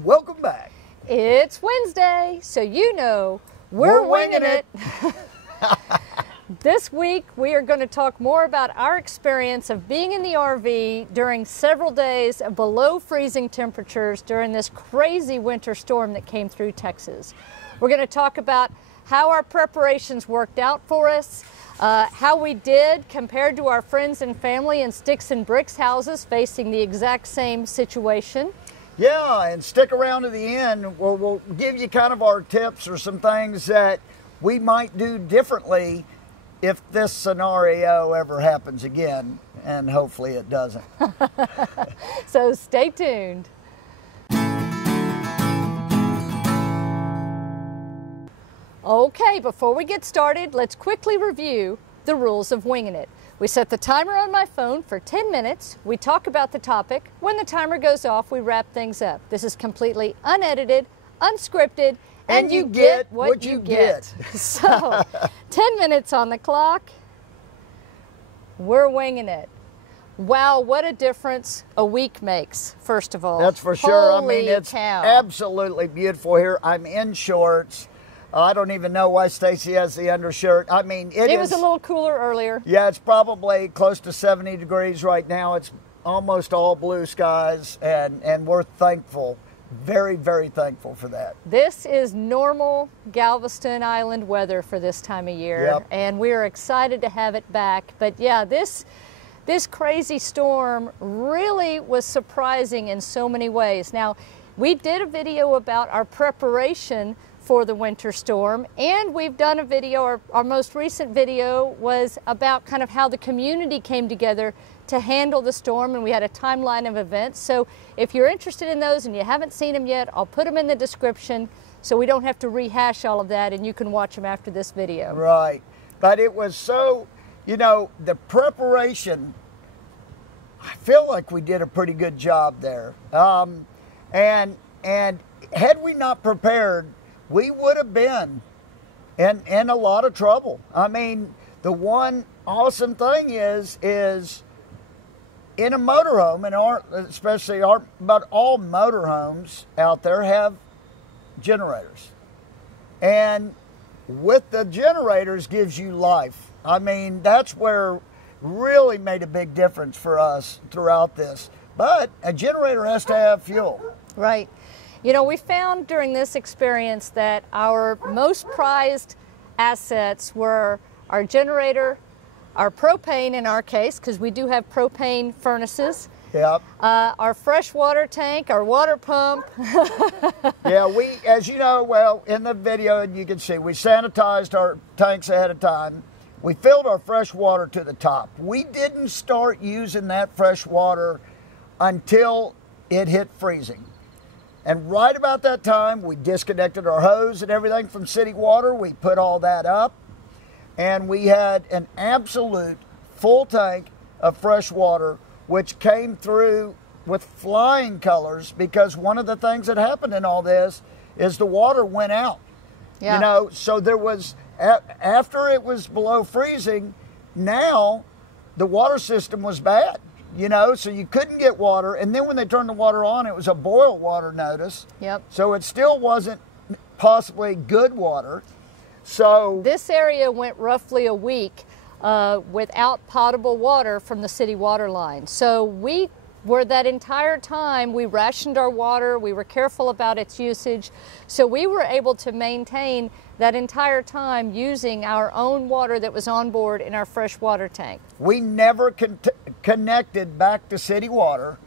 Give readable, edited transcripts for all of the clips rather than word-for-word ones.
and welcome back. It's Wednesday, so you know we're winging it. This week we are going to talk more about our experience of being in the RV during several days of below freezing temperatures during this crazy winter storm that came through Texas. We're going to talk about how our preparations worked out for us, how we did compared to our friends and family in sticks and bricks houses facing the exact same situation. Yeah, and stick around to the end. We'll give you kind of our tips or some things that we might do differently if this scenario ever happens again, and hopefully it doesn't. So stay tuned. Okay, before we get started, let's quickly review the rules of winging it. We set the timer on my phone for 10 minutes. We talk about the topic. When the timer goes off, we wrap things up. This is completely unedited, unscripted, and you get what you get. So, 10 minutes on the clock. We're winging it. Wow, what a difference a week makes, first of all. That's for sure. Holy I mean, it's cow. absolutely beautiful here. I'm in shorts. I don't even know why Stacy has the undershirt. I mean, it was a little cooler earlier. Yeah, it's probably close to 70 degrees right now. It's almost all blue skies, and we're thankful, very, very thankful for that. This is normal Galveston Island weather for this time of year, Yep. and we're excited to have it back. But yeah, this crazy storm really was surprising in so many ways. Now, we did a video about our preparation for the winter storm, and we've done a video, our most recent video was about kind of how the community came together to handle the storm, and we had a timeline of events. So if you're interested in those and you haven't seen them yet, I'll put them in the description so we don't have to rehash all of that, and you can watch them after this video. Right. But it was so, you know, the preparation, I feel like we did a pretty good job there. And had we not prepared, we would have been in a lot of trouble. I mean, the one awesome thing is in a motorhome, but all motorhomes out there have generators. And with the generators gives you life. I mean, that's where really made a big difference for us throughout this. But a generator has to have fuel. Right. You know, we found during this experience that our most prized assets were our generator, our propane in our case, because we do have propane furnaces. Yep. Our freshwater tank, our water pump. Yeah, as you know, well, in the video you can see, we sanitized our tanks ahead of time. We filled our fresh water to the top. We didn't start using that fresh water until it hit freezing. And right about that time, we disconnected our hose and everything from city water. We put all that up, and we had an absolute full tank of fresh water, which came through with flying colors, because one of the things that happened in all this is the water went out. Yeah. You know, so there was, after it was below freezing, now the water system was bad. You know, so you couldn't get water, and then when they turned the water on, it was a boil water notice. Yep. So it still wasn't possibly good water. So this area went roughly a week without potable water from the city water line. So we were, that entire time, we rationed our water, we were careful about its usage, so we were able to maintain that entire time using our own water that was on board in our fresh water tank. We never connected back to city water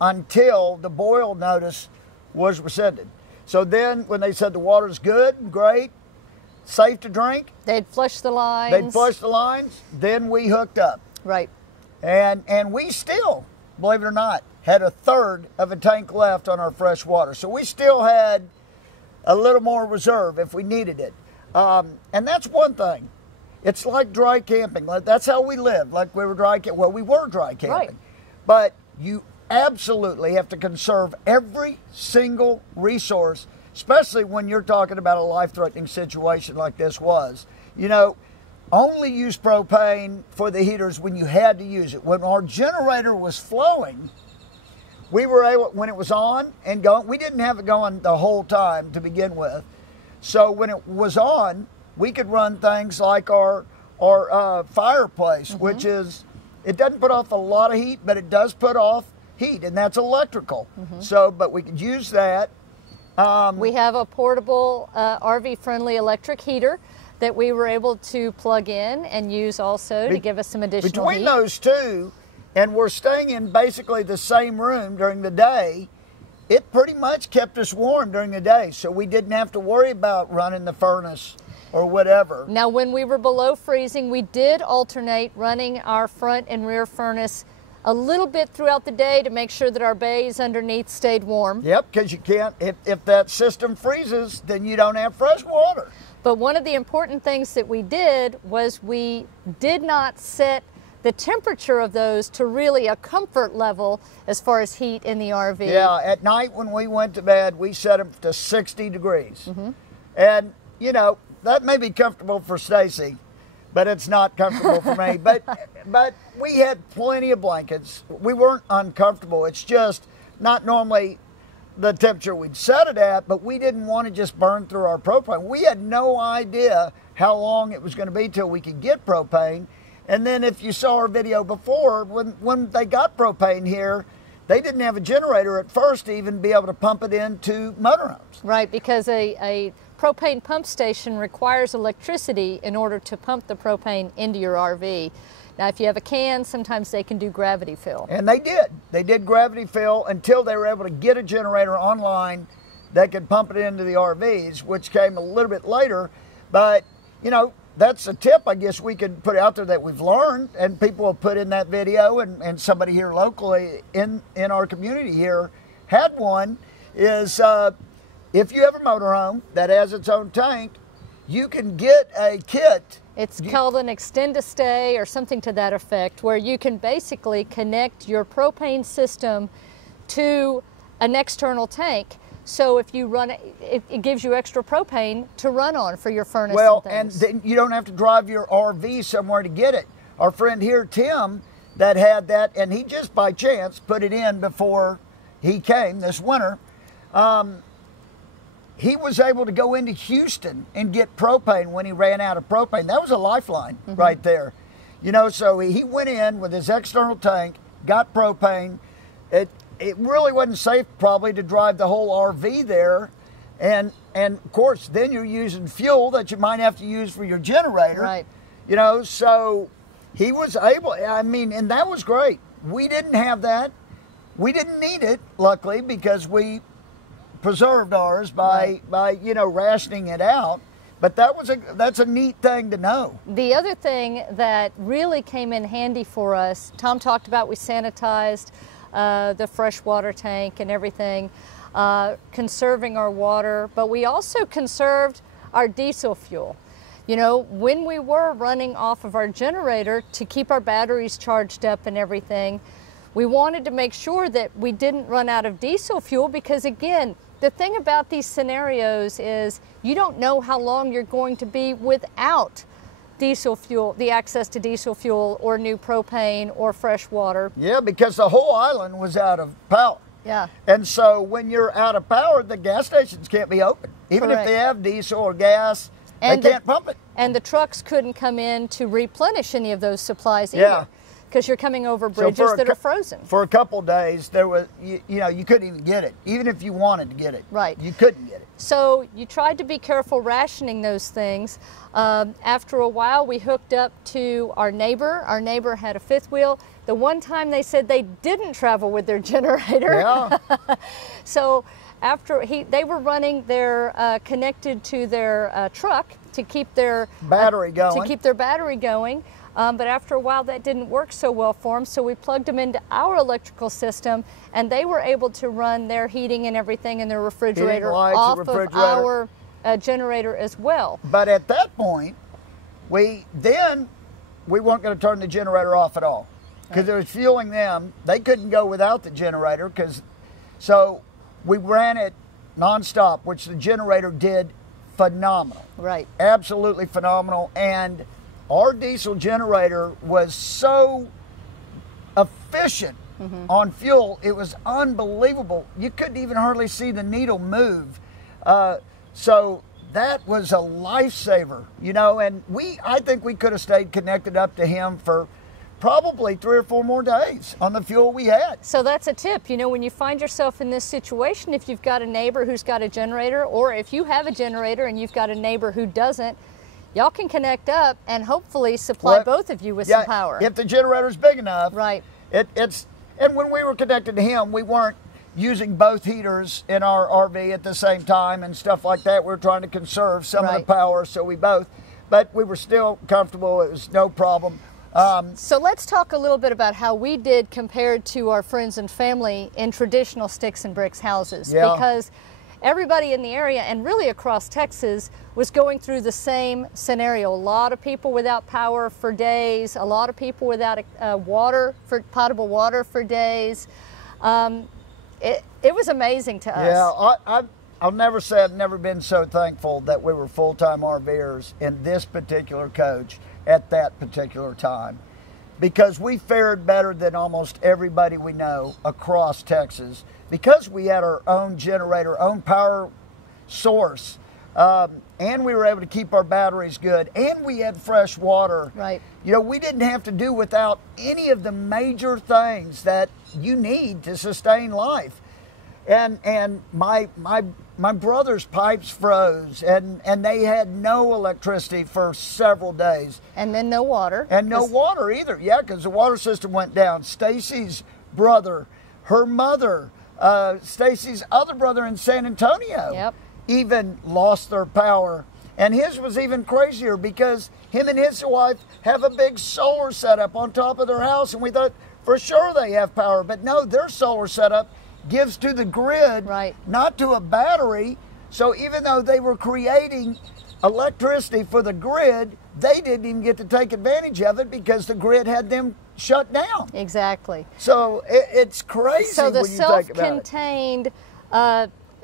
until the boil notice was rescinded. So then when they said the water's good, great, safe to drink, they'd flush the lines. Then we hooked up. Right. And we still, believe it or not, had a third of a tank left on our fresh water. So we still had a little more reserve if we needed it. And that's one thing. It's like dry camping. That's how we lived. Like we were dry camping. Well, we were dry camping. Right. But you absolutely have to conserve every single resource, especially when you're talking about a life-threatening situation like this was. You know, only use propane for the heaters when you had to use it. When our generator was flowing, we were able, when it was on and going, we didn't have it going the whole time to begin with. So when it was on, we could run things like our fireplace, which is, it doesn't put off a lot of heat, but it does put off heat, and that's electrical. So, but we could use that. We have a portable RV-friendly electric heater that we were able to plug in and use also to give us some additional heat. Between those two, and we're staying in basically the same room during the day, it pretty much kept us warm during the day, so we didn't have to worry about running the furnace or whatever. Now, when we were below freezing, we did alternate running our front and rear furnace a little bit throughout the day to make sure that our bays underneath stayed warm. Yep, because you can't, if that system freezes, then you don't have fresh water. But one of the important things that we did was we did not set the temperature of those to really a comfort level as far as heat in the RV. Yeah, at night when we went to bed, we set them to 60 degrees. And, you know, that may be comfortable for Stacy, but it's not comfortable for me. But we had plenty of blankets. We weren't uncomfortable. It's just not normally the temperature we'd set it at, but we didn't want to just burn through our propane. We had no idea how long it was going to be till we could get propane. And then if you saw our video before, when they got propane here, they didn't have a generator at first to even be able to pump it into motorhomes. Right, because a propane pump station requires electricity in order to pump the propane into your RV. Now, if you have a can, sometimes they can do gravity fill. And they did. They did gravity fill until they were able to get a generator online that could pump it into the RVs, which came a little bit later. But, you know, that's a tip I guess we could put out there that we've learned, and people have put in that video, and somebody here locally in our community here had one, is if you have a motorhome that has its own tank, you can get a kit. It's called an extend to stay or something to that effect, where you can basically connect your propane system to an external tank. So if you run it gives you extra propane to run on for your furnace. Well, and things. And then you don't have to drive your RV somewhere to get it. Our friend here, Tim, that had that, and he just by chance put it in before he came this winter. He was able to go into Houston and get propane when he ran out of propane. That was a lifeline right there. You know, so he went in with his external tank, got propane. It really wasn't safe probably to drive the whole RV there. And of course, then you're using fuel that you might have to use for your generator. Right. You know, so he was able, I mean, and that was great. We didn't have that. We didn't need it, luckily, because we preserved ours by you know, rationing it out. But that's a neat thing to know. The other thing that really came in handy for us, Tom talked about, we sanitized the freshwater tank and everything, conserving our water, but we also conserved our diesel fuel. You know, when we were running off of our generator to keep our batteries charged up and everything, we wanted to make sure that we didn't run out of diesel fuel, because again, the thing about these scenarios is you don't know how long you're going to be without diesel fuel, the access to diesel fuel or new propane or fresh water. Yeah, because the whole island was out of power. Yeah. And so when you're out of power, the gas stations can't be open. Even Correct. if they have diesel or gas, they can't pump it. And the trucks couldn't come in to replenish any of those supplies either. Yeah. Because you're coming over bridges that are frozen. For a couple of days, there was, you know, you couldn't even get it. Even if you wanted to get it. Right. You couldn't get it. So you tried to be careful rationing those things. After a while, we hooked up to our neighbor. Our neighbor had a fifth wheel. The one time they said they didn't travel with their generator. Yeah. So after they were running their, connected to their truck to keep their battery going. But after a while, that didn't work so well for them, so we plugged them into our electrical system, and they were able to run their heating and everything in their refrigerator off of our generator as well. But at that point, we weren't going to turn the generator off at all, because it was fueling them. They couldn't go without the generator, so we ran it nonstop, which the generator did phenomenal. Right. Absolutely phenomenal. And our diesel generator was so efficient on fuel. It was unbelievable. You couldn't even hardly see the needle move. So that was a lifesaver, you know, and I think we could have stayed connected up to him for probably 3 or 4 more days on the fuel we had. So that's a tip. You know, when you find yourself in this situation, if you've got a neighbor who's got a generator, or if you have a generator and you've got a neighbor who doesn't, y'all can connect up and hopefully supply both of you with some power. If the generator's big enough. Right. And when we were connected to him, we weren't using both heaters in our RV at the same time and stuff like that. We were trying to conserve some of the power, so but we were still comfortable. It was no problem. So let's talk a little bit about how we did compared to our friends and family in traditional sticks and bricks houses. Yeah. Because everybody in the area and really across Texas was going through the same scenario. A lot of people without power for days, a lot of people without potable water for days. It was amazing to us. Yeah, I'll never say I've never been so thankful that we were full-time RVers in this particular coach at that particular time, because we fared better than almost everybody we know across Texas because we had our own generator, own power source, and we were able to keep our batteries good, and we had fresh water. Right. You know, we didn't have to do without any of the major things that you need to sustain life. And my brother's pipes froze, and they had no electricity for several days. And then no water. And no water either, yeah, because the water system went down. Stacy's brother, her mother, Stacy's other brother in San Antonio even lost their power. And his was even crazier because him and his wife have a big solar setup on top of their house, and we thought for sure they have power, but no, their solar setup gives to the grid, not to a battery. So even though they were creating electricity for the grid, they didn't even get to take advantage of it because the grid had them shut down. Exactly. So it's crazy. So the when you think about it. self-contained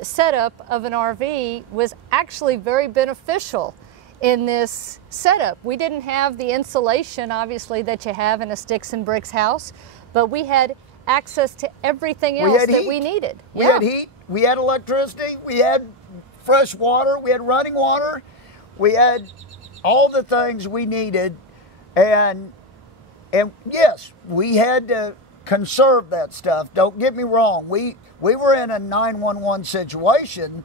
setup of an RV was actually very beneficial in this setup. We didn't have the insulation, obviously, that you have in a sticks and bricks house, but we had access to everything else that we needed. We had heat, we had electricity, we had fresh water, we had running water, we had all the things we needed, and yes, we had to conserve that stuff. Don't get me wrong, we were in a 911 situation,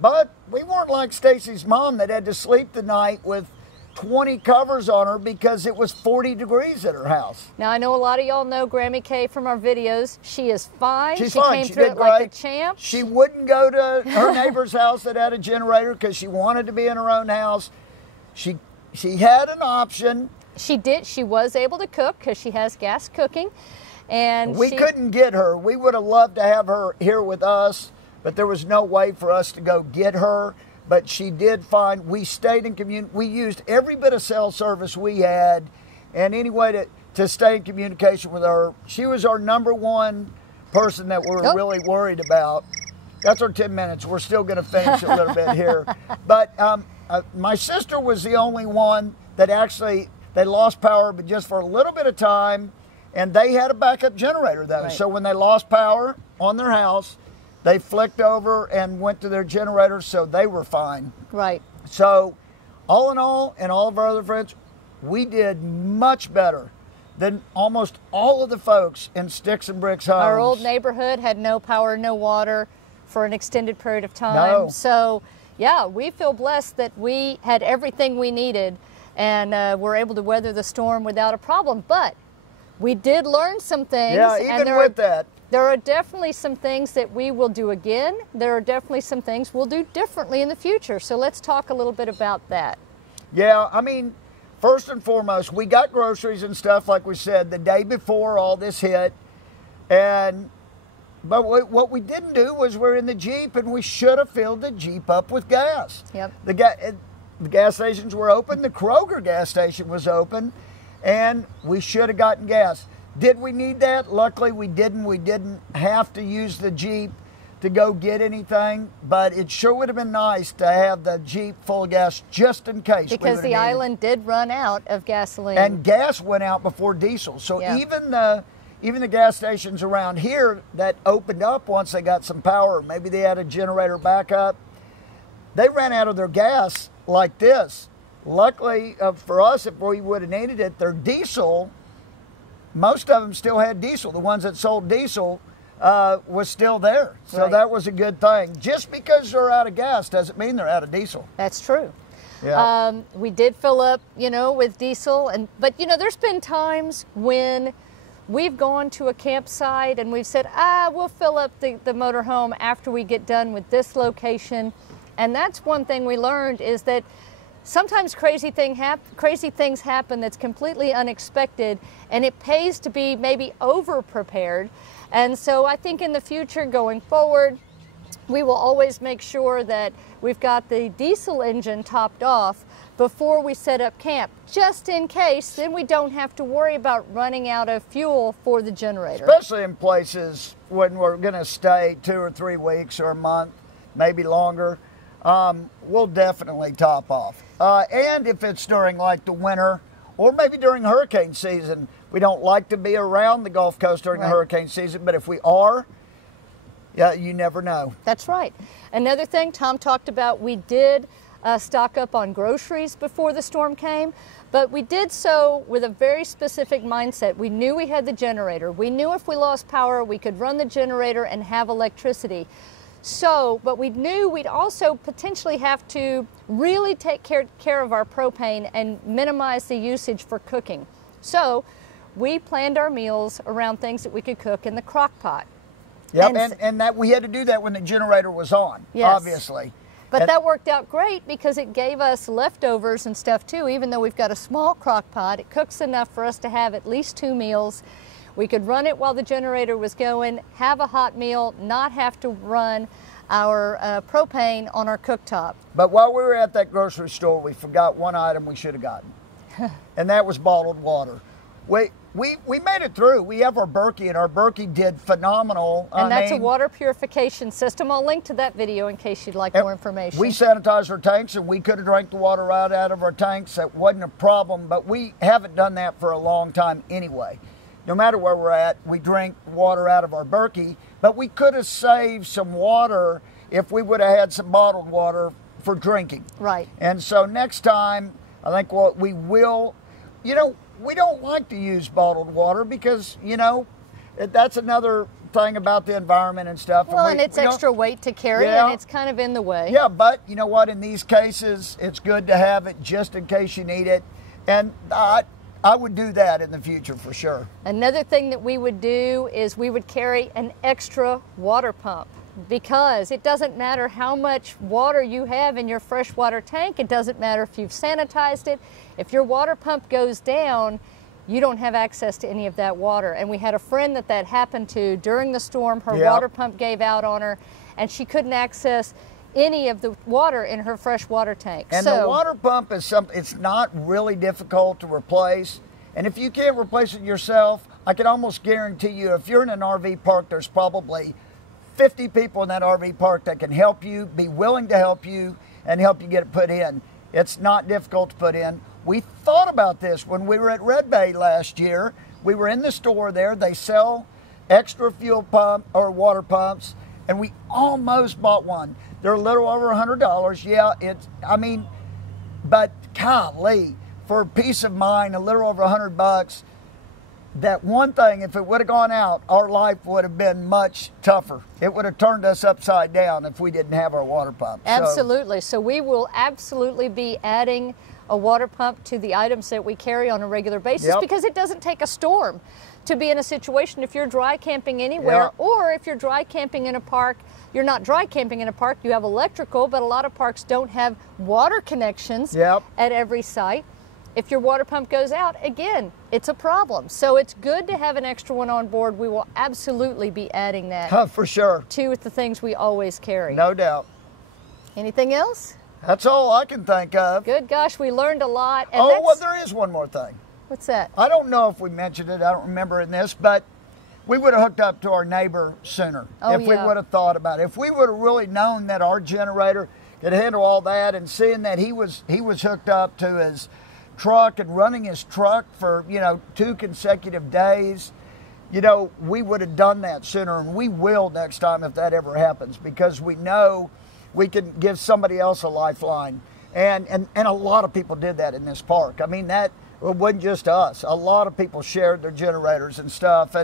but we weren't like Stacy's mom that had to sleep the night with 20 covers on her because it was 40 degrees at her house. Now, I know a lot of y'all know Grammy K from our videos. She is fine. She's she fine. came She through did it like great. a champ. She wouldn't go to her neighbor's house that had a generator because she wanted to be in her own house. She had an option. She did. She was able to cook because she has gas cooking. And we couldn't get her. We would have loved to have her here with us, but there was no way for us to go get her. But she did find, we stayed in community. We used every bit of cell service we had, and any way to stay in communication with her. She was our #1 person that we were really worried about. That's our 10 minutes. We're still going to finish a little bit here. But my sister was the only one that actually, they lost power, but just for a little bit of time. And they had a backup generator, though. Right. So when they lost power on their house, they flicked over and went to their generator, so they were fine. Right. So all in all, and all of our other friends, we did much better than almost all of the folks in sticks and bricks homes. Our old neighborhood had no power, no water for an extended period of time. No. So, yeah, we feel blessed that we had everything we needed and were able to weather the storm without a problem. But we did learn some things. Yeah, even with that. There are definitely some things that we will do again. There are definitely some things we'll do differently in the future. So let's talk a little bit about that. Yeah, I mean, first and foremost, we got groceries and stuff, like we said, the day before all this hit. But what we didn't do was we're in the Jeep, and we should have filled the Jeep up with gas. Yep. The gas stations were open. The Kroger gas station was open, and we should have gotten gas. Did we need that? Luckily, we didn't. We didn't have to use the Jeep to go get anything, but it sure would have been nice to have the Jeep full of gas just in case. Because the island did run out of gasoline. And gas went out before diesel. So even even the gas stations around here that opened up once they got some power, maybe they had a generator backup, they ran out of their gas like this. Luckily for us, if we would have needed it, their diesel, most of them still had diesel. The ones that sold diesel was still there. So right. That was a good thing. Just because they're out of gas doesn't mean they're out of diesel. That's true. Yeah. We did fill up, with diesel, but there's been times when we've gone to a campsite and we've said, we'll fill up the motorhome after we get done with this location. And that's one thing we learned, is that sometimes crazy things happen that's completely unexpected, and it pays to be maybe over-prepared. And so I think in the future, going forward, we will always make sure that we've got the diesel engine topped off before we set up camp, just in case. Then we don't have to worry about running out of fuel for the generator. Especially in places when we're going to stay 2 or 3 weeks or a month, maybe longer. We'll definitely top off. And if it's during like the winter or maybe during hurricane season, we don't like to be around the Gulf Coast during the hurricane season, but if we are, yeah, you never know. That's right. Another thing Tom talked about, we did stock up on groceries before the storm came, but we did so with a very specific mindset. We knew we had the generator. We knew if we lost power, we could run the generator and have electricity. So, but we knew we'd also potentially have to really take care of our propane and minimize the usage for cooking. So, we planned our meals around things that we could cook in the crock pot. Yep, and that we had to do that when the generator was on, yes. Obviously. But that worked out great because it gave us leftovers and stuff too. Even though we've got a small crock pot, it cooks enough for us to have at least 2 meals. We could run it while the generator was going, have a hot meal, not have to run our propane on our cooktop. But while we were at that grocery store, we forgot one item we should have gotten, and that was bottled water. We made it through. We have our Berkey, and our Berkey did phenomenal. And that's a water purification system. I'll link to that video in case you'd like more information. We sanitized our tanks, and we could have drank the water right out of our tanks. That wasn't a problem, but we haven't done that for a long time anyway. No matter where we're at, we drink water out of our Berkey, but we could have saved some water if we would have had some bottled water for drinking. Right. And so next time, I think what we will, we don't like to use bottled water because, that's another thing about the environment and stuff. Well, and it's extra weight to carry, and it's kind of in the way. Yeah, but you know what? In these cases, it's good to have it just in case you need it. And I would do that in the future for sure. Another thing that we would do is we would carry an extra water pump, because it doesn't matter how much water you have in your freshwater tank. It doesn't matter if you've sanitized it. If your water pump goes down, you don't have access to any of that water. And we had a friend that happened to during the storm. Her water pump gave out on her, and she couldn't access any of the water in her freshwater tank. And the water pump is it's not really difficult to replace. And if you can't replace it yourself, I can almost guarantee you, if you're in an RV park, there's probably 50 people in that RV park that can help you, be willing to help you, and help you get it put in. It's not difficult to put in. We thought about this when we were at Red Bay last year. We were in the store there. They sell extra fuel pump or water pumps, and we almost bought one. They're a little over $100. Yeah, but golly, for peace of mind, a little over $100. That one thing, if it would have gone out, our life would have been much tougher. It would have turned us upside down if we didn't have our water pump. Absolutely. So we will absolutely be adding a water pump to the items that we carry on a regular basis, because it doesn't take a storm to be in a situation if you're dry camping anywhere, or if you're dry camping in a park. You're not dry camping in a park, you have electrical, but a lot of parks don't have water connections at every site. If your water pump goes out, again, it's a problem. So it's good to have an extra one on board. We will absolutely be adding that for sure to the things we always carry. No doubt. Anything else? That's all I can think of. Good gosh, we learned a lot. And well, there is one more thing. What's that? I don't know if we mentioned it. I don't remember in this, but we would have hooked up to our neighbor sooner if we would have thought about it. If we would have really known that our generator could handle all that, and seeing that he was hooked up to his truck and running his truck for 2 consecutive days, you know, we would have done that sooner, and we will next time if that ever happens, because we know we can give somebody else a lifeline. And a lot of people did that in this park. I mean, that it wasn't just us. A lot of people shared their generators and stuff,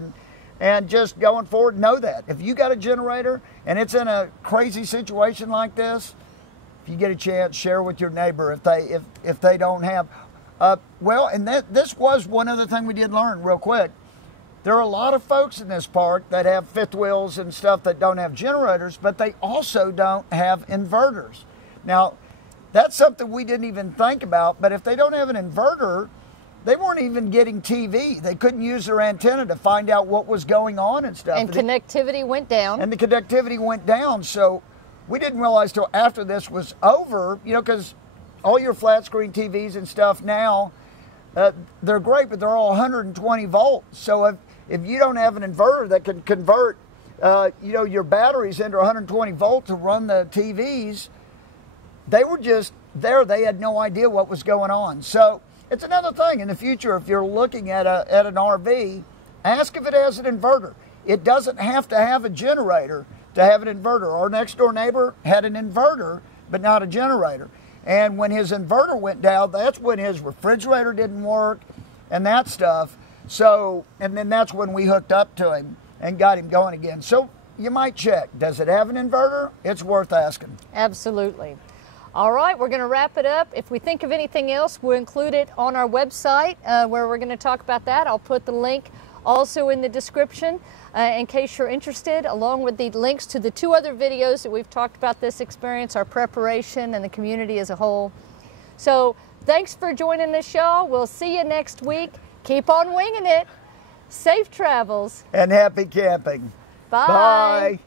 and just going forward, know that if you got a generator and it's in a crazy situation like this, if you get a chance, share with your neighbor if they don't have. Well, and this was one other thing we did learn real quick. There are a lot of folks in this park that have fifth wheels and stuff that don't have generators, but they also don't have inverters. Now, that's something we didn't even think about, but if they don't have an inverter, they weren't even getting TV. They couldn't use their antenna to find out what was going on and stuff. And connectivity went down. And the connectivity went down, so we didn't realize till after this was over, you know, because all your flat screen TVs and stuff now, they're great, but they're all 120 volts. So if you don't have an inverter that can convert, you know, your batteries into 120 volts to run the TVs, they were just there. They had no idea what was going on. So it's another thing in the future. If you're looking at an RV, ask if it has an inverter. It doesn't have to have a generator to have an inverter. Our next door neighbor had an inverter, but not a generator. And when his inverter went down, that's when his refrigerator didn't work and that stuff. So, and then that's when we hooked up to him and got him going again. So you might check. Does it have an inverter? It's worth asking. Absolutely. All right, we're going to wrap it up. If we think of anything else, we'll include it on our website where we're going to talk about that. I'll put the link also in the description in case you're interested, along with the links to the 2 other videos that we've talked about this experience, our preparation, and the community as a whole. So thanks for joining the show. We'll see you next week. Keep on winging it. Safe travels. And happy camping. Bye. Bye.